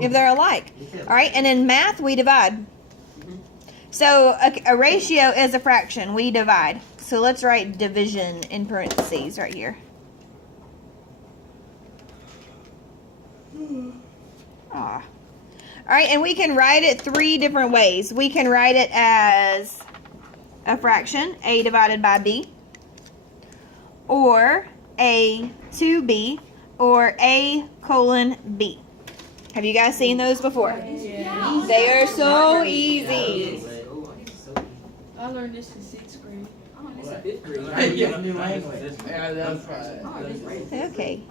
if they're alike. All right, and in math, we divide. So a ratio is a fraction. We divide. So let's write division in parentheses right here. Aw. All right, and we can write it 3 different ways. We can write it as a fraction, a divided by b, or a to b, or a colon b. Have you guys seen those before? Yeah. They are so easy. I learned this in 6th grade. New language. Yeah, that's right. Okay.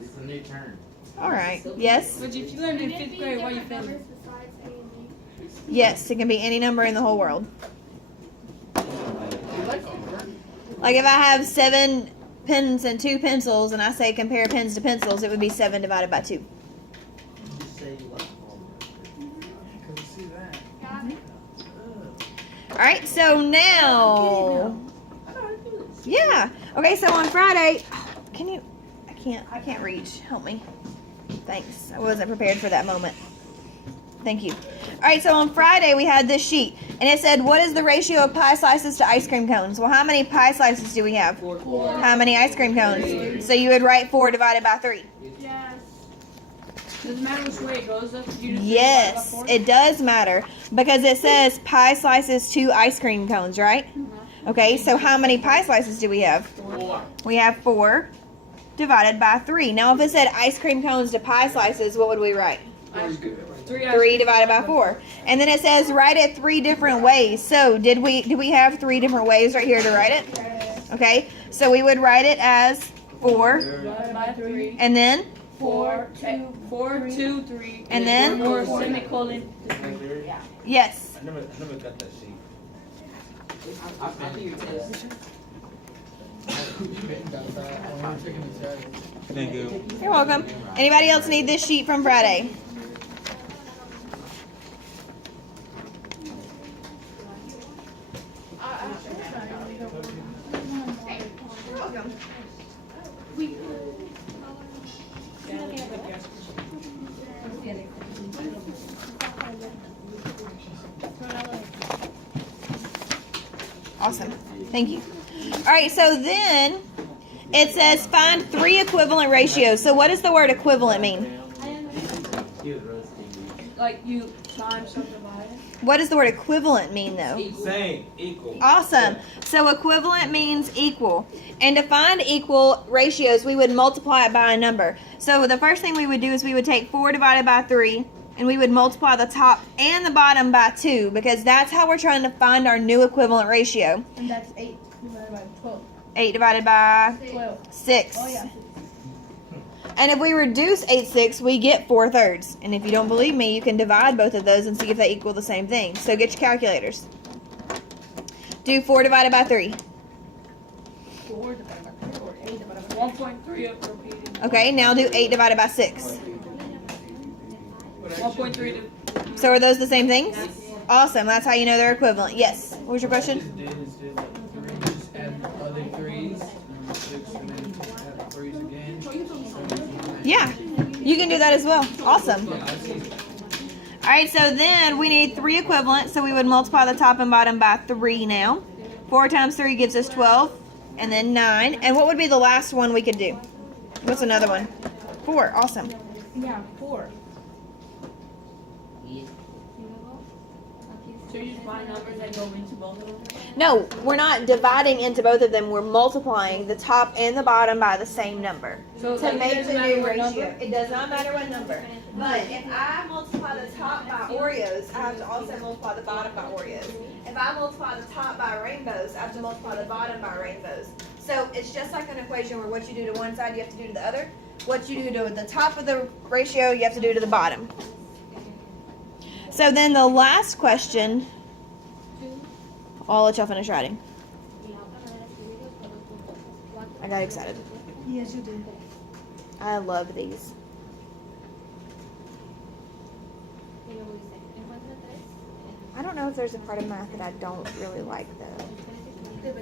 It's a new term. All right. Yes? But if you learned in 5th grade, why you failing? Yes, it can be any number in the whole world. Like if I have 7 pens and 2 pencils and I say compare pens to pencils, it would be 7 divided by 2. All right, so now, yeah. Okay, so on Friday, can you, I can't reach. Help me. Thanks. I wasn't prepared for that moment. Thank you. All right, so on Friday we had this sheet, and it said, what is the ratio of pie slices to ice cream cones? Well, how many pie slices do we have? 4. How many ice cream cones? So you would write 4 divided by 3. Yes. Doesn't matter which way it goes up. You just Yes, it does matter, because it says pie slices to ice cream cones, right? Okay, so how many pie slices do we have? 4. We have 4 divided by 3. Now, if it said ice cream cones to pie slices, what would we write? 3 divided by 4. And then it says write it 3 different ways. So did we have 3 different ways right here to write it? Okay, so we would write it as 4, divided by 3. and then 4, 2, 3. And then? 4, semicolon. yes. I never got that sheet. Thank you. You're welcome. Anybody else need this sheet from Friday? You're welcome. Awesome. Thank you. All right, so then it says find 3 equivalent ratios. So what does the word equivalent mean? Like you times something by it. What does the word equivalent mean, though? Same, equal. Awesome. So equivalent means equal. And to find equal ratios, we would multiply it by a number. So the first thing we would do is we would take 4 divided by 3, and we would multiply the top and the bottom by 2, because that's how we're trying to find our new equivalent ratio. And that's 8 divided by 12. 8 divided by 12. 6. Oh, yeah. And if we reduce 8/6, we get 4/3. And if you don't believe me, you can divide both of those and see if they equal the same thing. So get your calculators. Do 4 divided by 3. 4 divided by 3 or 8 divided by 1.3 of repeating. Okay, now do 8 divided by 6. 1.3 to. So are those the same things? Awesome. That's how you know they're equivalent. Yes. What was your question? Just add other 3s, 6, and then add 3s again. Yeah. You can do that as well. Awesome. All right, so then we need 3 equivalent, so we would multiply the top and bottom by 3 now. 4 times 3 gives us 12, and then 9. And what would be the last one we could do? What's another one? 4. Awesome. Yeah, 4. So you just find numbers that go into both of them? No, we're not dividing into both of them. We're multiplying the top and the bottom by the same number So to like, make it the doesn't matter new what ratio. number? It does not matter what number. But if I multiply the top by Oreos, I have to also multiply the bottom by Oreos. If I multiply the top by rainbows, I have to multiply the bottom by rainbows. So it's just like an equation where what you do to one side, you have to do to the other. What you do to the top of the ratio, you have to do to the bottom. So then the last question, I'll let y'all finish writing. I got excited. Yes, you did. I love these. I don't know if there's a part of math that I don't really like though.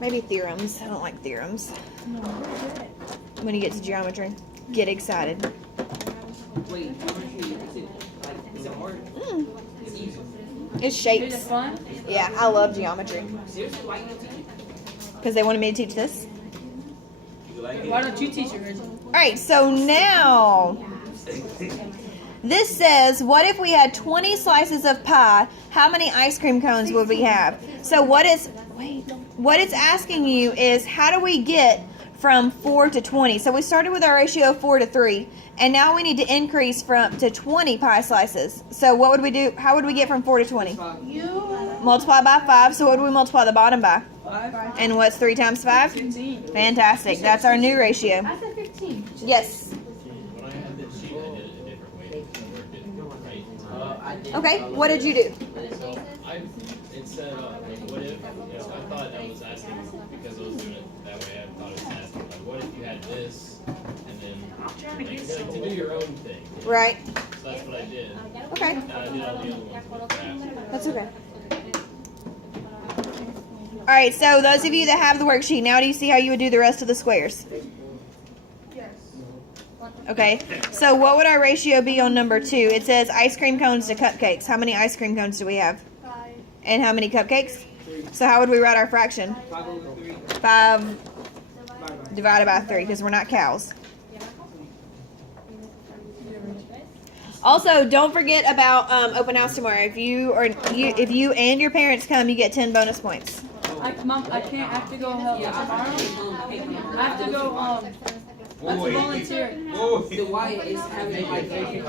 Maybe theorems. I don't like theorems. No, you're good. When you get to geometry, get excited. Wait, geometry, is it hard? Mm. It's easy. It's Is it shapes. fun? Yeah, I love geometry. Seriously, why you not teach it? Because they wanted me to teach this. You like Why it? don't you teach it, Reggie? Alright, so now this says, what if we had 20 slices of pie? How many ice cream cones would we have? So what it's asking you is, how do we get from 4 to 20? So we started with our ratio of 4 to 3, and now we need to increase to 20 pie slices. So what would we do? How would we get from 4 to 20? Multiply by 5. So what do we multiply the bottom by? 5? And what's 3 times 5? 15. Fantastic. That's our new ratio. I said 15. Yes. When I had this sheet, I did it a different way. I worked it, right? I did. Okay, what did you do? So it said, like, what if, I thought that was asking, because I was doing it that way, I thought it was asking, like, what if you had this, and then, like, to do your own thing. Right. So that's what I did. Okay. And I did all the other ones with graphs. That's okay. Alright, so those of you that have the worksheet, now do you see how you would do the rest of the squares? Yes. Okay, so what would our ratio be on number 2? It says ice cream cones to cupcakes. How many ice cream cones do we have? 5. And how many cupcakes? So how would we write our fraction? 5 over 3. 5 divided by 3, because we're not cows. Also, don't forget about open house tomorrow. If you and your parents come, you get 10 bonus points. Mom, I can't. I have to go help tomorrow. I have to go. I have to volunteer. The why is having like very I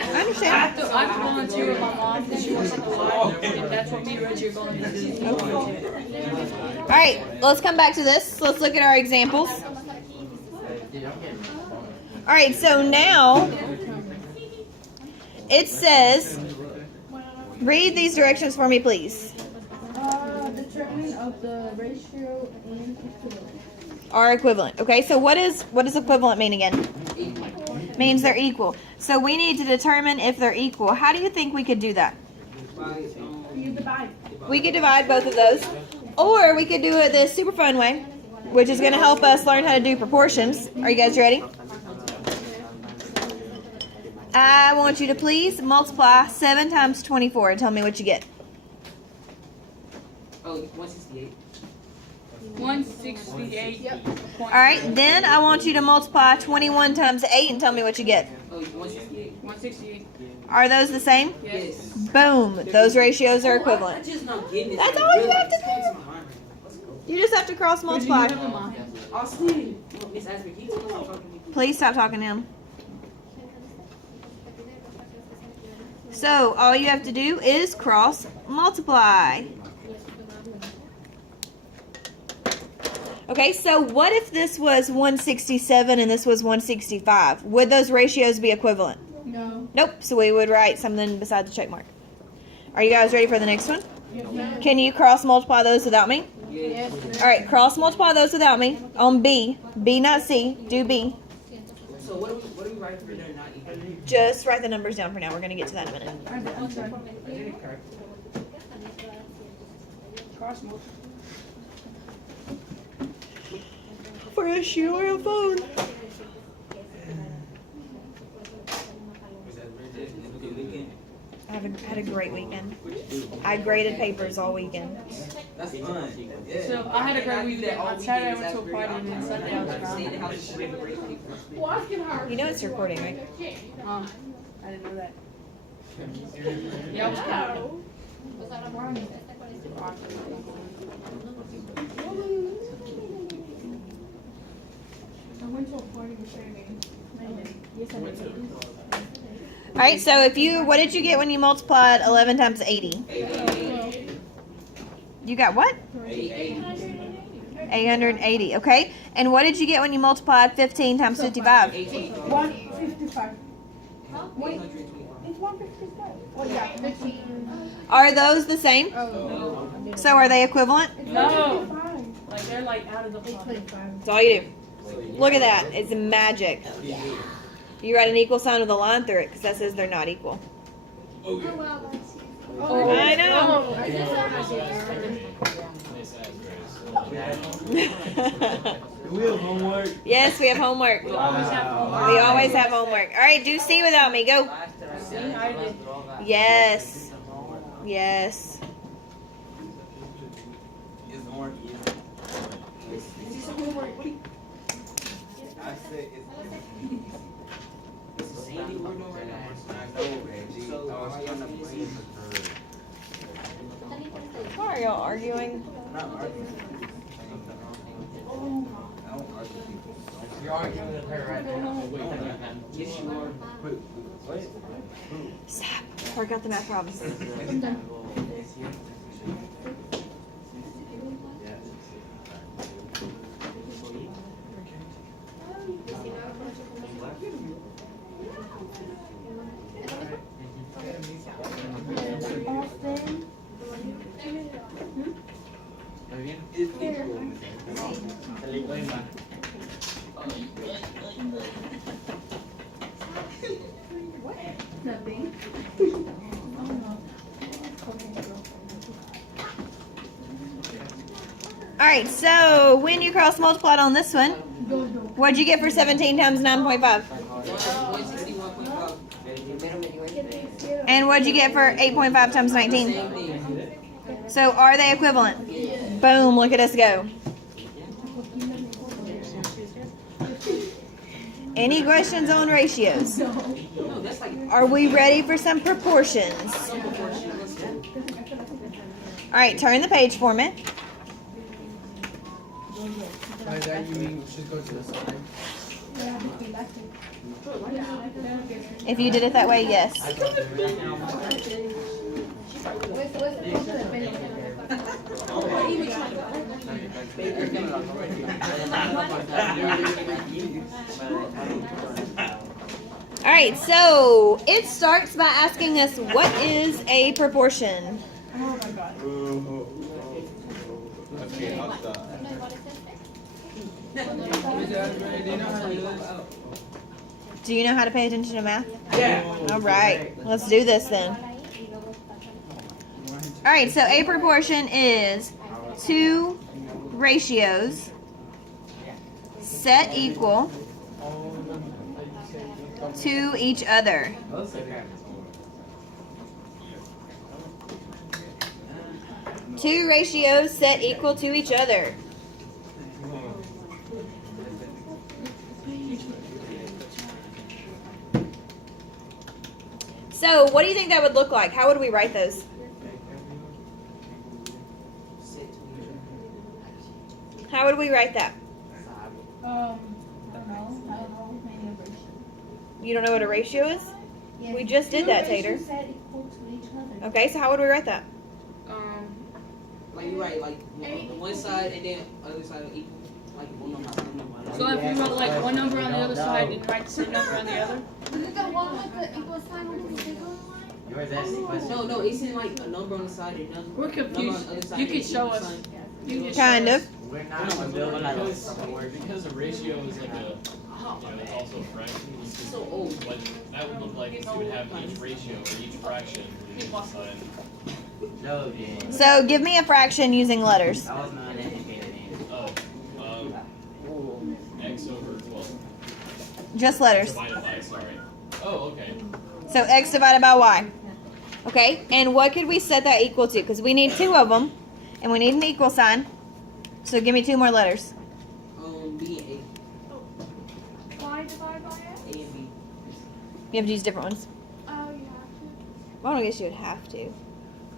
I understand. have to volunteer with my mom because she works at the lab, and that's what me and Reggie are going to do. Alright, let's come back to this. Let's look at our examples. Alright, so now it says, read these directions for me, please. Determine of the ratio and equivalent. Are equivalent. Okay, so what does equivalent mean again? Means they're equal. So we need to determine if they're equal. How do you think we could do that? You divide. We could divide both of those. Or we could do it the super fun way, which is going to help us learn how to do proportions. Are you guys ready? I want you to please multiply 7 times 24 and tell me what you get. Oh, 168. 168. Alright, then I want you to multiply 21 times 8 and tell me what you get. Oh, 168. 168. Are those the same? Yes. Boom. Those ratios are I'm equivalent. just not getting it. That's Like, all you really, have to it's coming do. my mind right now. Let's go. You just have to cross Reggie, you multiply. have the mind. Austin. Miss Asper, can you tell me I'm talking to you? Please stop talking to him. So, all you have to do is cross multiply. Okay, so what if this was 167 and this was 165? Would those ratios be equivalent? No. Nope, so we would write something beside the check mark. Are you guys ready for the next one? Can you cross multiply those without me? Yes. Alright, cross multiply those without me on B. B, not C. Do B. So what do we write for they're not equal? Just write the numbers down for now. We're going to get to that in a minute. I'm sorry. Cross multiply. For a shoe or a phone. I had a great weekend. I graded papers all weekend. That's fun. So I had a great weekend. On Saturday I went to a party, and then Sunday I was Stay in the around. house and break people. Well, I can hire. You know it's recording, right? I didn't know that. Yeah, I was counting. I went to a party with Sammy. Yes, I did. Alright, so what did you get when you multiplied 11 times 80? 880. You got what? 880, okay. And what did you get when you multiplied 15 times 55? 155. Wait, it's 155. Oh, yeah, 15. Are those the same? Oh, So are they equivalent? No. 25. Like they're like out of the It's pot. 25. That's all you do. Look at that. It's magic. You write an equal sign with a line through it because that says they're not equal. I know. Do we have homework? Yes, we have homework. We always have homework. All right, do C without me. Go. Yes. Yes. It's homework. I said It's the same thing we're doing right now. Why are y'all arguing? You're arguing with her right now. Yes, you are. Stop. Work out the math problems. Nothing. All right, so when you cross multiplied on this one, what'd you get for 17 times 9.5? 161.5. And what'd you get for 8.5 times 19? Same thing. So are they equivalent? Boom, look at us go. Any questions on ratios? No, that's like Are we ready for some proportions? some proportion. Let's go. All right, turn the page for me. By that you mean we should go to the side? If you did it that way, yes. All right, so it starts by asking us what is a proportion. Okay, I'll stop. Do you know how to pay attention to math? Yeah. All right, let's do this then. All right, so a proportion is two ratios set equal to each other. Two ratios set equal to each other. So, what do you think that would look like? How would we write those? How would we write that? Don't know. Maybe a ratio. You don't know what a ratio is? Yes. We just did Two that, ratios Tater. set equal to each other. Okay, so how would we write that? Like you write like one side and then other side are equal. Like one number. So if you wrote like one number on the other side and write the same number on the other? Is it the one with the equal sign on the bigger line? Yours asks the question. No, it's in like a number on the side and another. We're number on confused. the other side You and could show equal us. sign. You can Kind show of. us. We're not on the bill, we're not on Because a ratio is like a, it's also a fraction. It's just So old. what that would look like is you would have each ratio or each fraction with each sign. No, James. So, give me a fraction using letters. I was not educated in. X over 12. Just letters. Divided by, sorry. Oh, okay. So, x divided by y. Okay, and what could we set that equal to? Because we need two of them, and we need an equal sign. So, give me two more letters. B and Y divided by X? A. A and B. You have to use different ones. Oh, you have to. Well, I don't guess you would have to.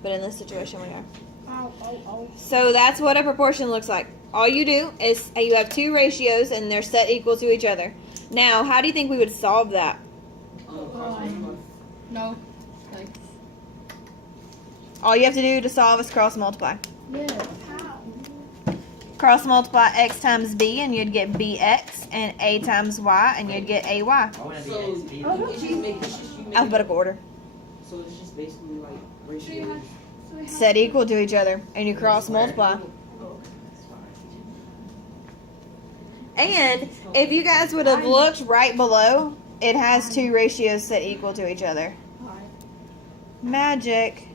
But in this situation, we are. Oh. So that's what a proportion looks like. All you do is you have two ratios and they're set equal to each other. Now, how do you think we would solve that? No. Thanks. All you have to do to solve is cross multiply. Yes. How? Cross multiply x times b and you'd get bx, and a times y and you'd get ay. I want to be So XP. it's just make it's just you make. Alphabetical order. So it's just basically like ratios. Set equal to each other and you cross multiply. And if you guys would have looked right below, it has two ratios set equal to each other. Magic.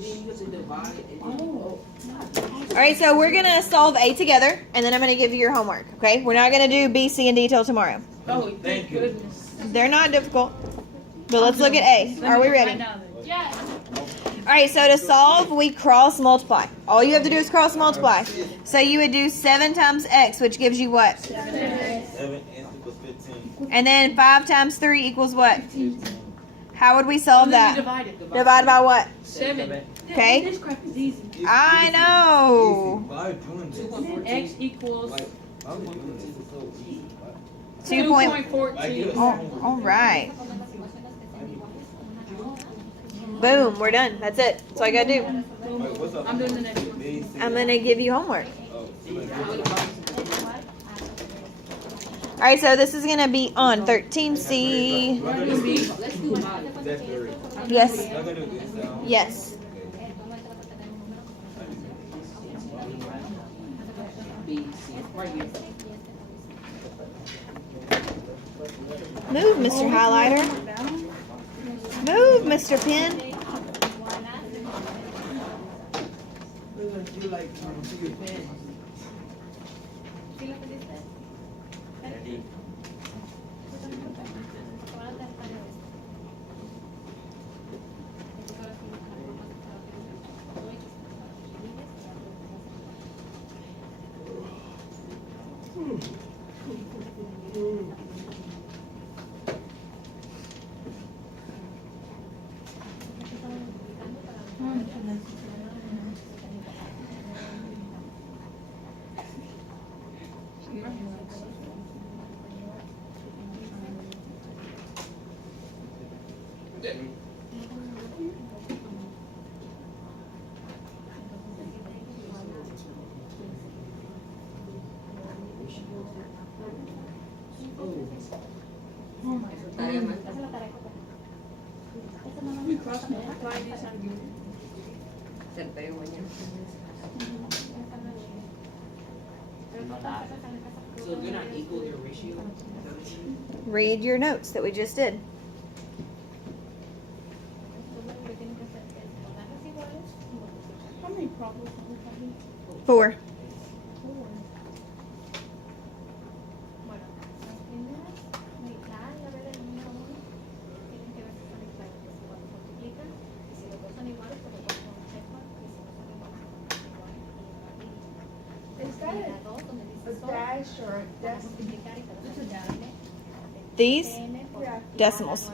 and then you have to divide and then. All right, so we're gonna solve A together, and then I'm gonna give you your homework. Okay? We're not gonna do B, C, and D till tomorrow. Oh, thank you. goodness. They're not difficult. But let's look at A. Are we ready? Yeah. All right, so to solve, we cross multiply. All you have to do is cross multiply. So you would do 7 times x, which gives you what? 7 x equals 15. And then 5 times 3 equals what? How would we solve And then that? you divide it. Divide by what? 7. Okay. This crap is easy. I know. Why are you doing this? X equals Like, why are we doing this? This is so easy. 2.14. All right. Boom, we're done. That's it. That's all I gotta do. Wait, what's up? I'm doing the next one. B, C. I'm gonna give you homework. Oh, All right, so this is gonna be on 13C. Let's do mine. That's 30. Yes. I'm gonna do this now. Yes. B, C, right here. Move, Mr. Highlighter. Move, Mr. Pen. We're gonna do like do your pen. Ready? We cross multiply these on So they're not equal, their ratio. Read your notes that we just did. How many problems are we having? 4. Is that a dash or a decimal? These Yeah. decimals.